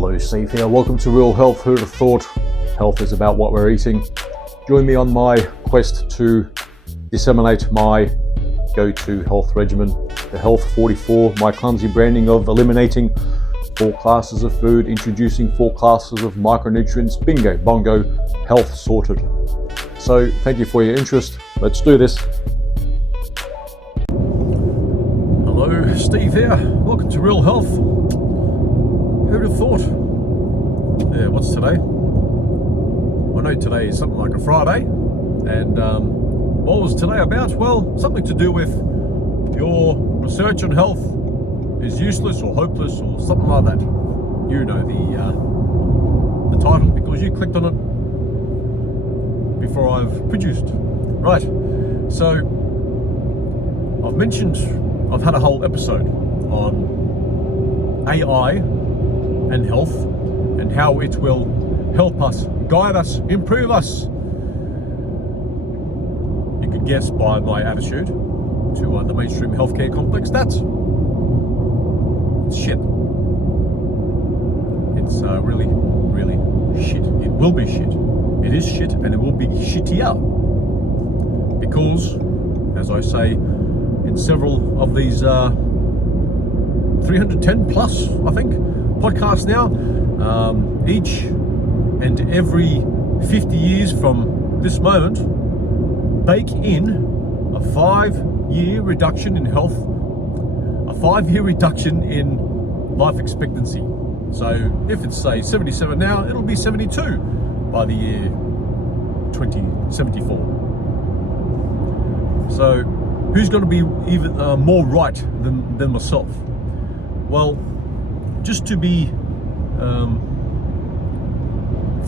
Hello, Steve here. Welcome to Real Health. Who'd have thought health is about what we're eating? Join me on my quest to disseminate my go-to health regimen, the Health 44, my clumsy branding of eliminating 4 classes of food, introducing 4 classes of micronutrients. Bingo, bongo, health sorted. So thank you for your interest. Let's do this. Hello, Steve here. Welcome to Real Health. Who'd have thought? Yeah, what's today? I know today is something like a Friday, and what was today about? Well, something to do with your research on health is useless or hopeless or something like that. You know the title because you clicked on it before I've produced. Right, so I've had a whole episode on AI and health and how it will help us, guide us, improve us. You could guess by my attitude to the mainstream healthcare complex that's shit. It's really, really shit. It will be shit. It is shit, and it will be shittier because, as I say in several of these 310 plus, I think, podcasts now, each and every 50 years from this moment, bake in a 5-year reduction in health, a 5-year reduction in life expectancy. So if it's, say, 77 now, it'll be 72 by the year 2074. So who's going to be even more right than myself? Well, just to be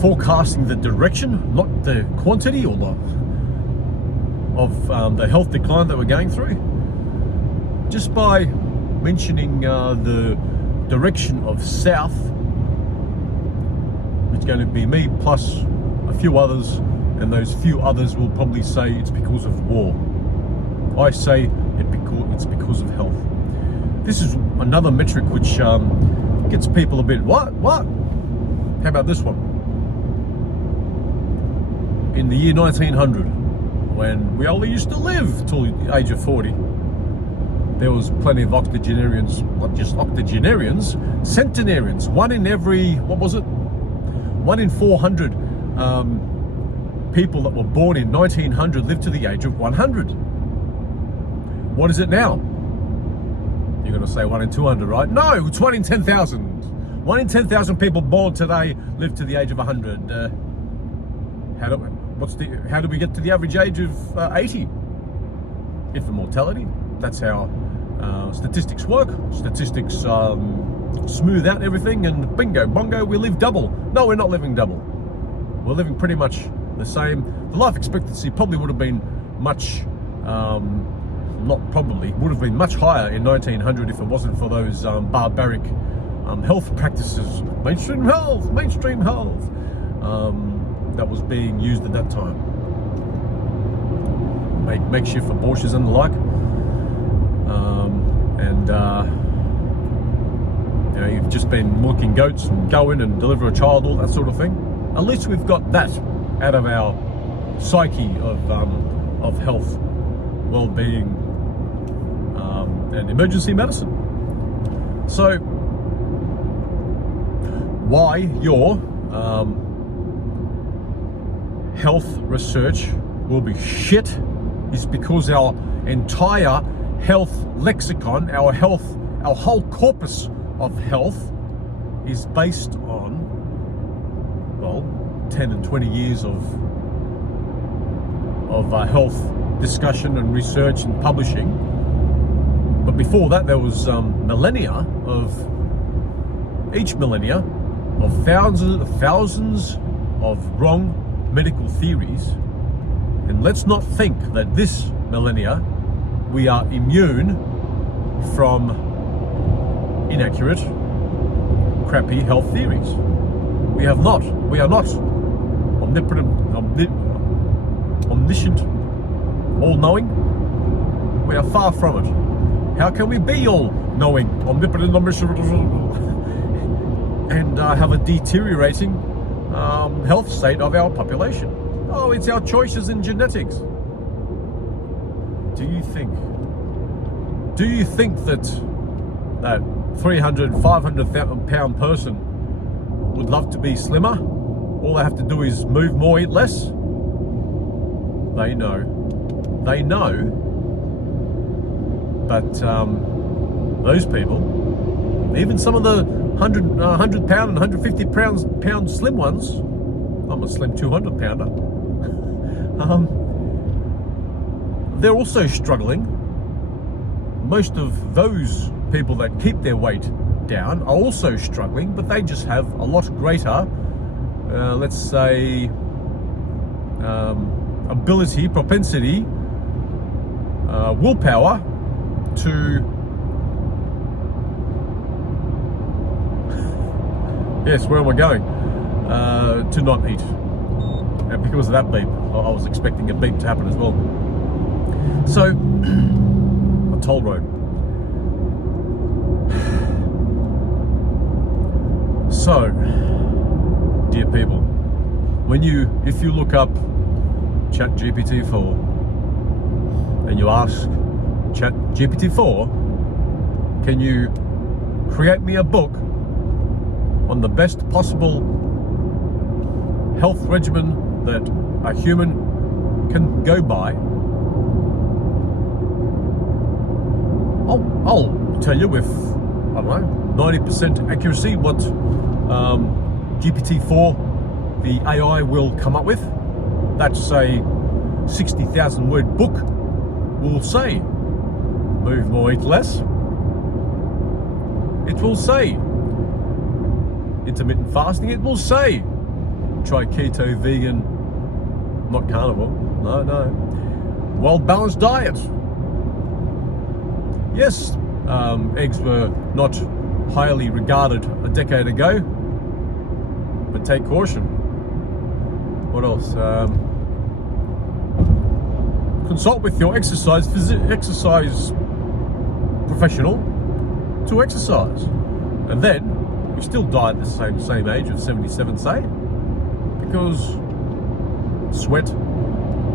forecasting the direction, not the quantity or of the health decline that we're going through, just by mentioning the direction of south, it's going to be me plus a few others, and those few others will probably say it's because of war. I say it's because of health. This is another metric which gets people a bit, what? How about this one? In the year 1900, when we only used to live till the age of 40, there was plenty of octogenarians, not just octogenarians, centenarians. 1 in every, 1 in 400 people that were born in 1900 lived to the age of 100. What is it now? You're going to say 1 in 200, right? No, it's 1 in 10,000. 1 in 10,000 people born today live to the age of 100. How do we get to the average age of 80? Infant mortality. That's how statistics work. Statistics smooth out everything, and bingo, bongo, we live double. No, we're not living double. We're living pretty much the same. The life expectancy probably would have been much, would have been much higher in 1900 if it wasn't for those barbaric health practices, mainstream health, that was being used at that time. Makeshift abortions and the like. You've just been milking goats and go in and deliver a child, all that sort of thing. At least we've got that out of our psyche of health, well-being, and emergency medicine. So why your health research will be shit is because our entire health lexicon, our whole corpus of health is based on, well, 10 and 20 years of health discussion and research and publishing. But before that, there was each millennia of thousands of wrong medical theories. And let's not think that this millennia we are immune from inaccurate, crappy health theories. We are not omniscient, all-knowing. We are far from it. How can we be all-knowing, omnipotent, omniscient? and have a deteriorating health state of our population. Oh, it's our choices in genetics. Do you think that 300, 500 pound person would love to be slimmer? All they have to do is move more, eat less? They know. But those people, even some of the 100 pound and 150 pound slim ones, I'm a slim 200 pounder, they're also struggling. Most of those people that keep their weight down are also struggling, but they just have a lot greater, let's say, ability, propensity, willpower to, yes, where am I going? To not eat. And because of that beep, I was expecting a beep to happen as well. So, a toll road. So, dear people, if you look up ChatGPT-4 and you ask ChatGPT-4, can you create me a book on the best possible health regimen that a human can go by, I'll tell you with, I don't know, 90% accuracy what GPT-4, the AI, will come up with. That's a 60,000 word book will say, move more, eat less. It will say intermittent fasting. It will say try keto, vegan, not carnivore, no, well-balanced diet. Yes, eggs were not highly regarded a decade ago, but take caution. What else? Consult with your exercise professional to exercise, and then you still die at the same age of 77, say, because sweat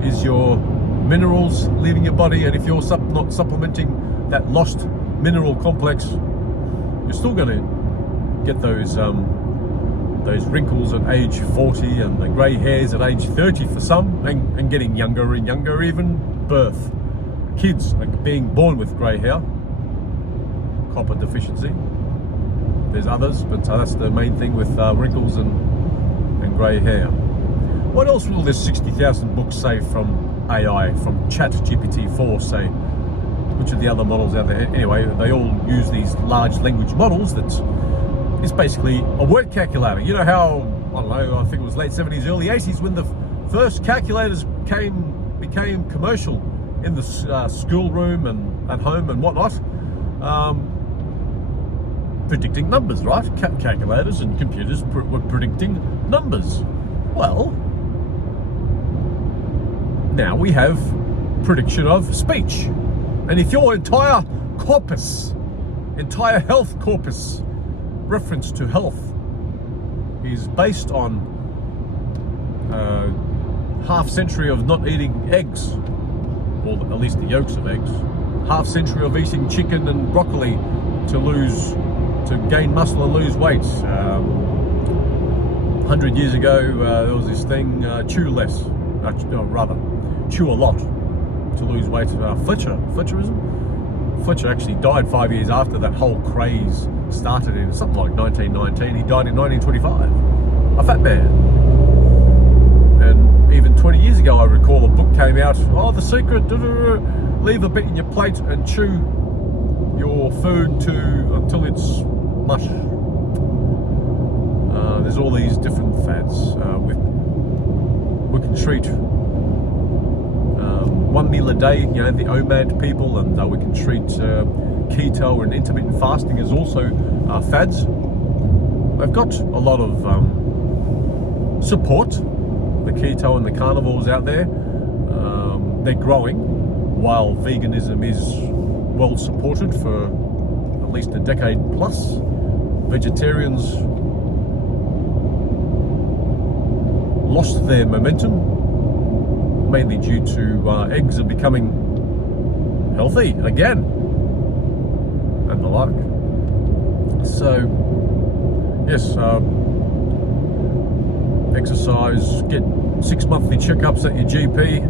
is your minerals leaving your body, and if you're not supplementing that lost mineral complex, you're still going to get those wrinkles at age 40 and the grey hairs at age 30 for some, and getting younger and younger. Even birth, kids are being born with grey hair, copper deficiency. There's others, but that's the main thing with wrinkles and grey hair. What else will this 60,000 books say from AI, from ChatGPT-4 say? Which are the other models out there? Anyway, they all use these large language models that is basically a word calculator. You know how, I don't know, I think it was late 70s, early 80s when the first calculators became commercial in the school room and at home and whatnot. Predicting numbers, right? Calculators and computers were predicting numbers. Well, now we have prediction of speech. And if your entire health corpus reference to health is based on half century of not eating eggs, or at least the yolks of eggs, half century of eating chicken and broccoli to gain muscle and lose weight. 100 years ago, there was this thing, chew less, chew a lot to lose weight. Fletcherism. Fletcher actually died 5 years after that whole craze started in something like 1919. He died in 1925. A fat man. And even 20 years ago, I recall a book came out, The Secret, leave a bit in your plate and chew your food until it's mush. There's all these different fads. We can treat 1 meal a day, the OMAD people, and we can treat keto and intermittent fasting as also fads. They've got a lot of support, the keto and the carnivores out there. They're growing, while veganism is well supported for at least a decade plus. Vegetarians lost their momentum, mainly due to eggs are becoming healthy again and the like. So yes, exercise, get 6 monthly checkups at your GP.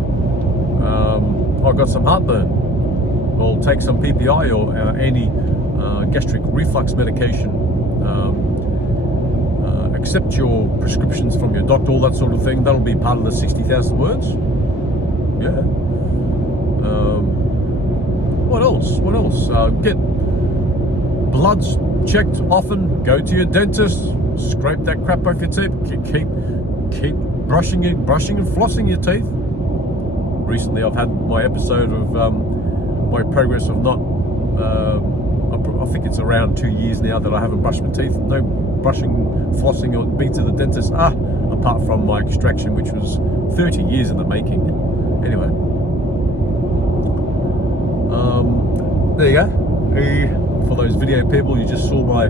I've got some heartburn. Well, take some PPI or any gastric reflux medication. Accept your prescriptions from your doctor, all that sort of thing. That'll be part of the 60,000 words. Yeah. What else? Get bloods checked often. Go to your dentist. Scrape that crap off your teeth. Keep brushing and flossing your teeth. Recently, I've had my episode of my progress of not. I think it's around 2 years now that I haven't brushed my teeth. No brushing, flossing, or been to the dentist. Apart from my extraction, which was 30 years in the making. Anyway, there you go. For those video people, you just saw my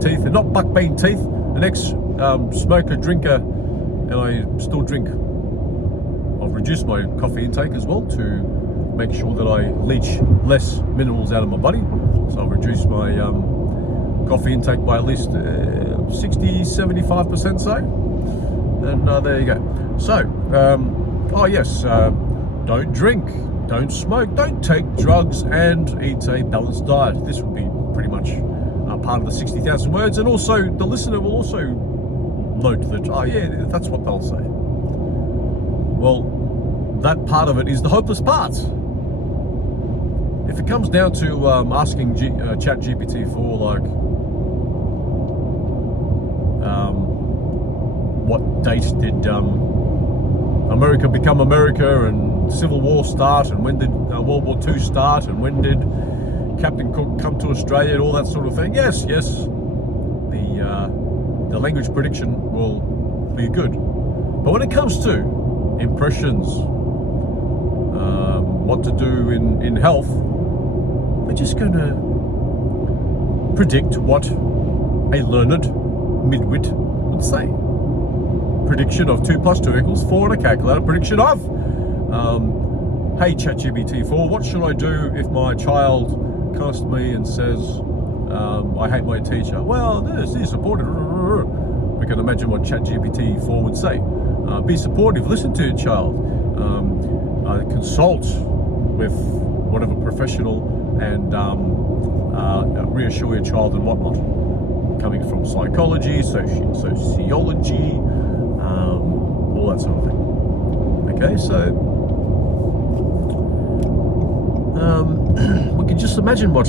teeth. They're not buckbean teeth. An ex-smoker, drinker, and I still drink. I've reduced my coffee intake as well to make sure that I leach less minerals out of my body. So I've reduced my coffee intake by at least 60-75%, say. And there you go. So, don't drink, don't smoke, don't take drugs, and eat a balanced diet. This will be pretty much part of the 60,000 words, and also the listener will also note that, that's what they'll say. Well, that part of it is the hopeless part. If it comes down to asking ChatGPT-4, like, what date did America become America, and Civil War start, and when did World War II start, and when did Captain Cook come to Australia, and all that sort of thing. Yes, the language prediction will be good. But when it comes to impressions, what to do in health, we're just going to predict what a learned midwit would say. Prediction of 2 + 2 = 4 on a calculator. Prediction of, hey ChatGPT-4, what should I do if my child comes to me and says, I hate my teacher? Well, this is supportive. We can imagine what ChatGPT-4 would say. Be supportive, listen to your child, consult with whatever professional, and reassure your child and whatnot. Coming from psychology, sociology, all that sort of thing. Okay, so we can just imagine what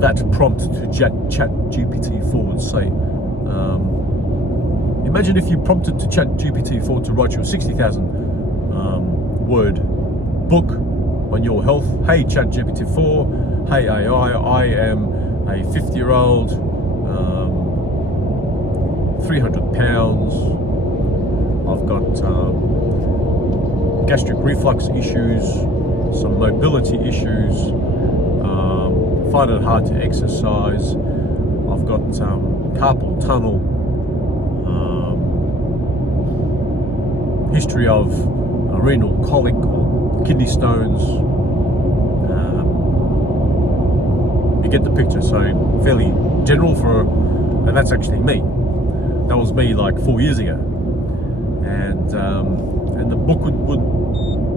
that prompt to ChatGPT-4 would say. Imagine if you prompted to ChatGPT-4 to write you a 60,000 word book on your health. Hey ChatGPT-4, hey AI, I am a 50-year-old, 300 pounds. I've got gastric reflux issues, some mobility issues, find it hard to exercise. I've got carpal tunnel, history of renal colic or kidney stones. You get the picture. So fairly general and that's actually me. That was me like 4 years ago. And the book would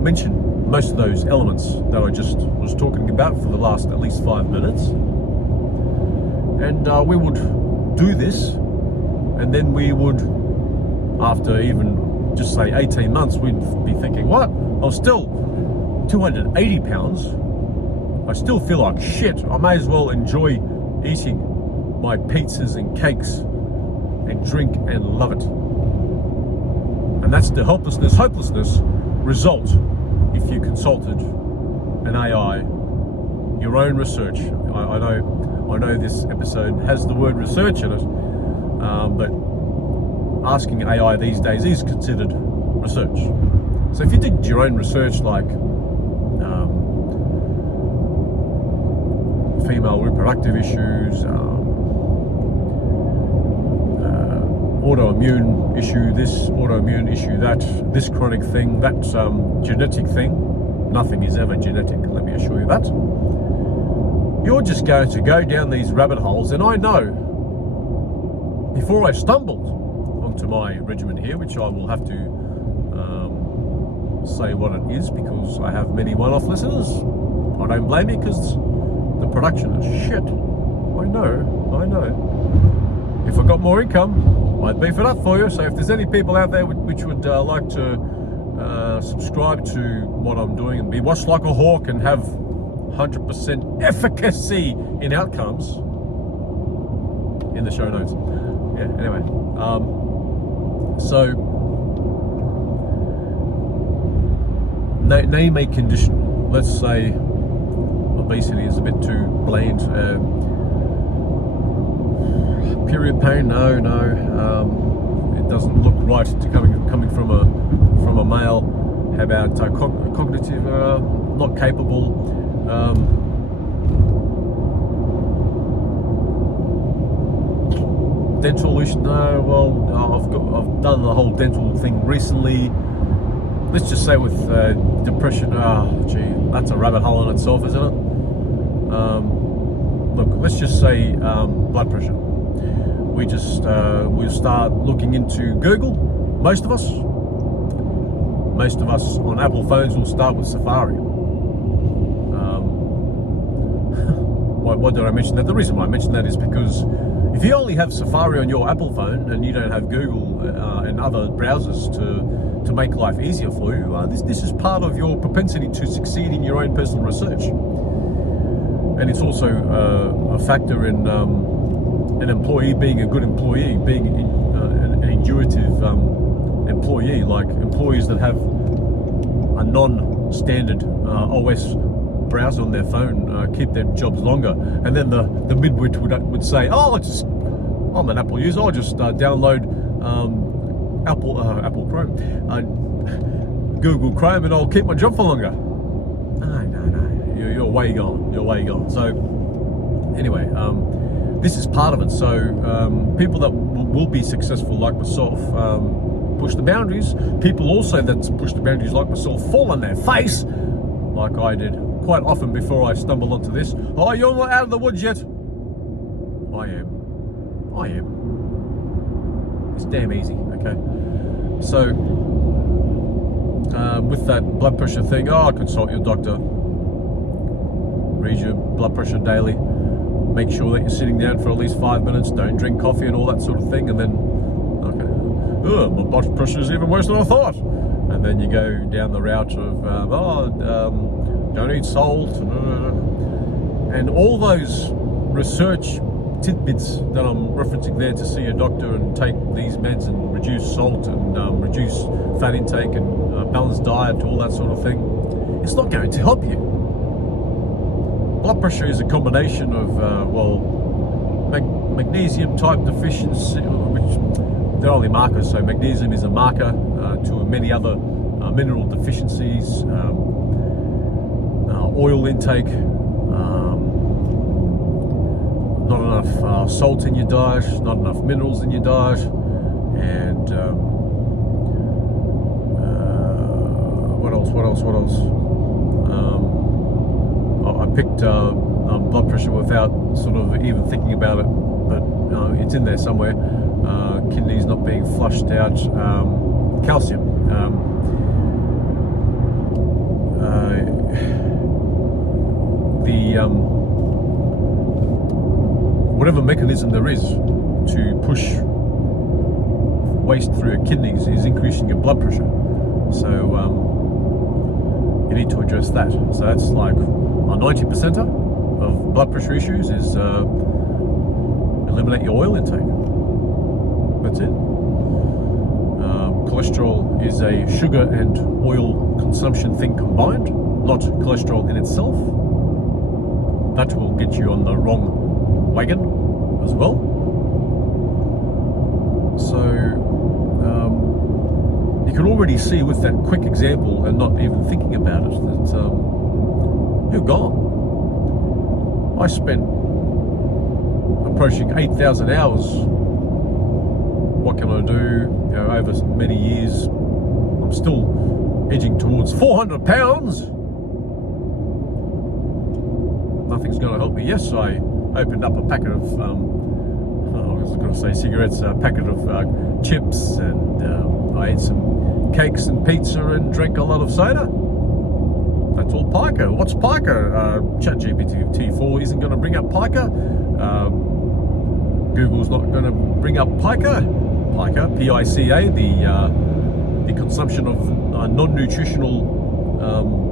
mention most of those elements that I just was talking about for the last at least 5 minutes. And we would do this, and then we would, after even just say 18 months, we'd be thinking, what? I was still 280 pounds. I still feel like shit. I may as well enjoy eating my pizzas and cakes and drink and love it. And that's the hopelessness result if you consulted an AI, your own research. I know this episode has the word research in it, but asking AI these days is considered research. So if you did your own research, like female reproductive issues, autoimmune issue this, autoimmune issue that, this chronic thing, that genetic thing. Nothing is ever genetic, let me assure you that. You're just going to go down these rabbit holes, and I know before I stumbled onto my regimen here, which I will have to say what it is, because I have many one-off listeners. I don't blame you, because the production is shit. I know. If I got more income, I'd beef it up for you. So if there's any people out there which would like to subscribe to what I'm doing and be watched like a hawk and have 100% efficacy in outcomes, in the show notes. Yeah, anyway. So, name a condition. Let's say obesity is a bit too bland. Period pain? No. It doesn't look right to coming from a male. How about cognitive? Not capable. Dental issue? No. Well, I've done the whole dental thing recently. Let's just say with depression. That's a rabbit hole in itself, isn't it? Look, let's just say blood pressure. We'll start looking into Google. Most of us on Apple phones will start with Safari. Why did I mention that? The reason why I mention that is because if you only have Safari on your Apple phone and you don't have Google and other browsers to make life easier for you, this is part of your propensity to succeed in your own personal research. And it's also a factor in an employee being a good employee, being an intuitive employee, like employees that have a non-standard OS browser on their phone keep their jobs longer. And then the midwit would say, I'm an Apple user, I'll just download Apple Chrome, Google Chrome, and I'll keep my job for longer. No, you're way gone. So anyway, this is part of it. So people that will be successful like myself push the boundaries. People also that push the boundaries like myself fall on their face, like I did quite often before I stumbled onto this. Oh, you're not out of the woods yet. I am. It's damn easy, okay? So with that blood pressure thing, consult your doctor. Read your blood pressure daily. Make sure that you're sitting down for at least 5 minutes. Don't drink coffee and all that sort of thing. And then, my blood pressure is even worse than I thought. And then you go down the route of, don't eat salt. And all those research tidbits that I'm referencing there, to see a doctor and take these meds and reduce salt and reduce fat intake and balanced diet, all that sort of thing, it's not going to help you. Blood pressure is a combination of, magnesium type deficiency, which they're only markers, so magnesium is a marker to many other mineral deficiencies, oil intake, not enough salt in your diet, not enough minerals in your diet, and what else? I picked blood pressure without sort of even thinking about it, but it's in there somewhere. Kidneys not being flushed out, calcium. Whatever mechanism there is to push waste through your kidneys is increasing your blood pressure. So you need to address that. So that's like a 90%er of blood pressure issues is eliminate your oil intake. That's it. Cholesterol is a sugar and oil consumption thing combined, not cholesterol in itself. That will get you on the wrong wagon as well. So you can already see with that quick example and not even thinking about it that you're gone. I spent approaching 8,000 hours what can I do? You know, over many years, I'm still edging towards 400 pounds. Nothing's going to help me. Yes, I opened up a packet of, I was going to say cigarettes, a packet of chips, and I ate some cakes and pizza and drank a lot of soda. That's all pica. What's pica? ChatGPT-4 isn't going to bring up pica. Google's not going to bring up pica. Pica, P-I-C-A, the consumption of non-nutritional,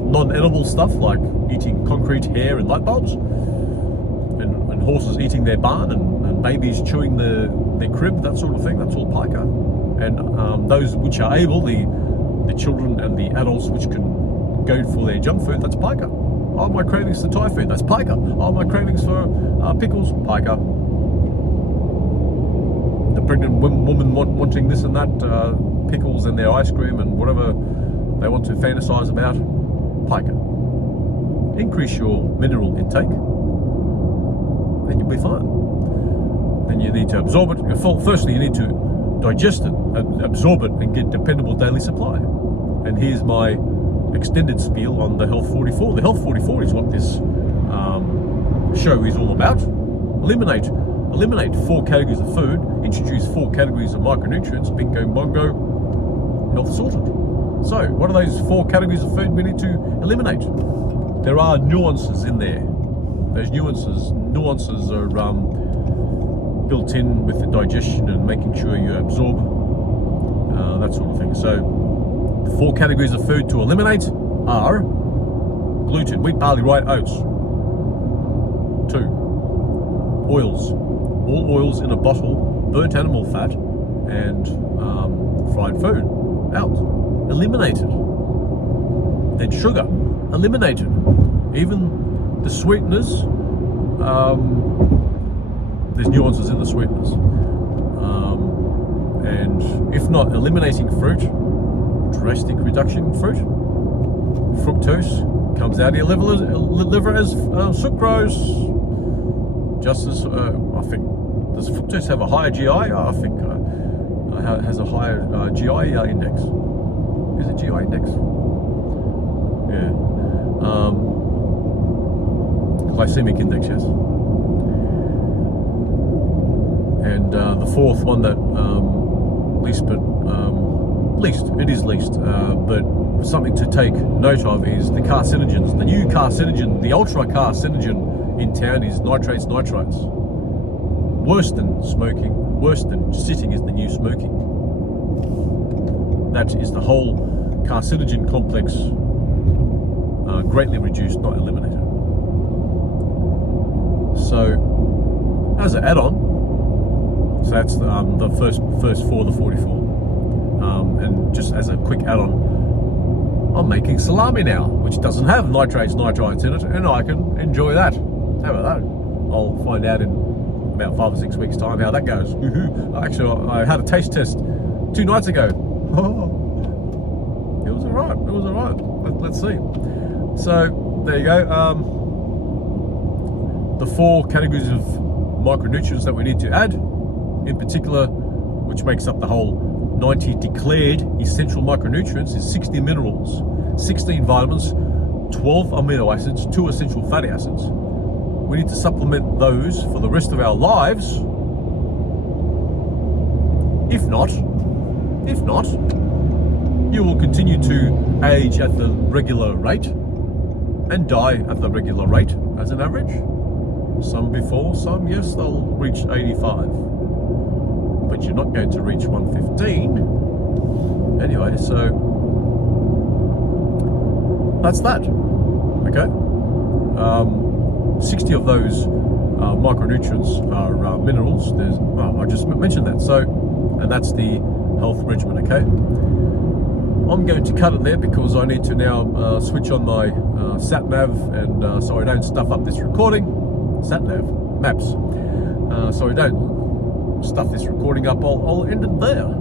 non-edible stuff like eating concrete, hair, and light bulbs, and horses eating their barn, and babies chewing their crib, that sort of thing. That's all pica. And those which are able, the children and the adults which can go for their junk food, that's pica. Oh, my cravings for Thai food, that's pica. Oh, my cravings for pickles, pica. The pregnant woman wanting this and that, pickles and their ice cream and whatever they want to fantasize about, pica. Increase your mineral intake and you'll be fine. Then you need to absorb it. Firstly, you need to digest it, absorb it, and get dependable daily supply. And here's my extended spiel on the Health 44. The Health 44 is what this show is all about. Eliminate 4 categories of food, introduce 4 categories of micronutrients, bingo bongo, health sorted. So what are those 4 categories of food we need to eliminate? There are nuances in there. Those nuances are built in with the digestion and making sure you absorb, that sort of thing. So the 4 categories of food to eliminate are gluten, wheat, barley, rye, oats. 2, oils. All oils in a bottle, burnt animal fat, and fried food. Out. Eliminated. Then sugar. Eliminated. Even the sweeteners, there's nuances in the sweeteners. And if not eliminating fruit, drastic reduction in fruit. Fructose comes out of your liver as sucrose. Just as, I think, does fructose have a higher GI? I think has a higher GI index. Is it GI index? Yeah. Glycemic index, yes. And the fourth one that but something to take note of is the carcinogens. The new carcinogen, the ultra carcinogen in town is nitrates. Worse than smoking, worse than sitting is the new smoking. That is the whole carcinogen complex greatly reduced, not eliminated. So, as an add-on, so that's the first for the 44. And just as a quick add-on, I'm making salami now, which doesn't have nitrates in it, and I can enjoy that. How about that? I'll find out in about 5 or 6 weeks' time how that goes. Actually, I had a taste test 2 nights ago. It was alright. Let's see. So there you go. The 4 categories of micronutrients that we need to add, in particular, which makes up the whole 90 declared essential micronutrients, is 60 minerals, 16 vitamins, 12 amino acids, 2 essential fatty acids. We need to supplement those for the rest of our lives. If not, you will continue to age at the regular rate and die at the regular rate as an average. Some before, some, yes, they'll reach 85. But you're not going to reach 115. Anyway, so that's that. Okay. 60 of those micronutrients are minerals. I just mentioned that. So, and that's the health regimen. Okay. I'm going to cut it there because I need to now switch on my sat nav, and so I don't stuff up this recording. Sat nav maps. So I don't stuff this recording up. I'll end it there.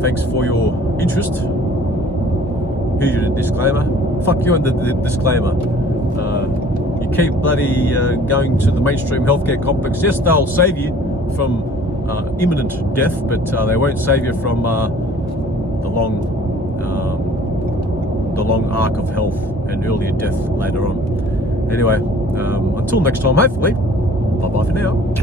Thanks for your interest. Here's your disclaimer. Fuck you and the disclaimer. You keep bloody going to the mainstream healthcare complex. Yes, they'll save you from imminent death, but they won't save you from the long arc of health and earlier death later on. Anyway, until next time, hopefully. Bye bye for now.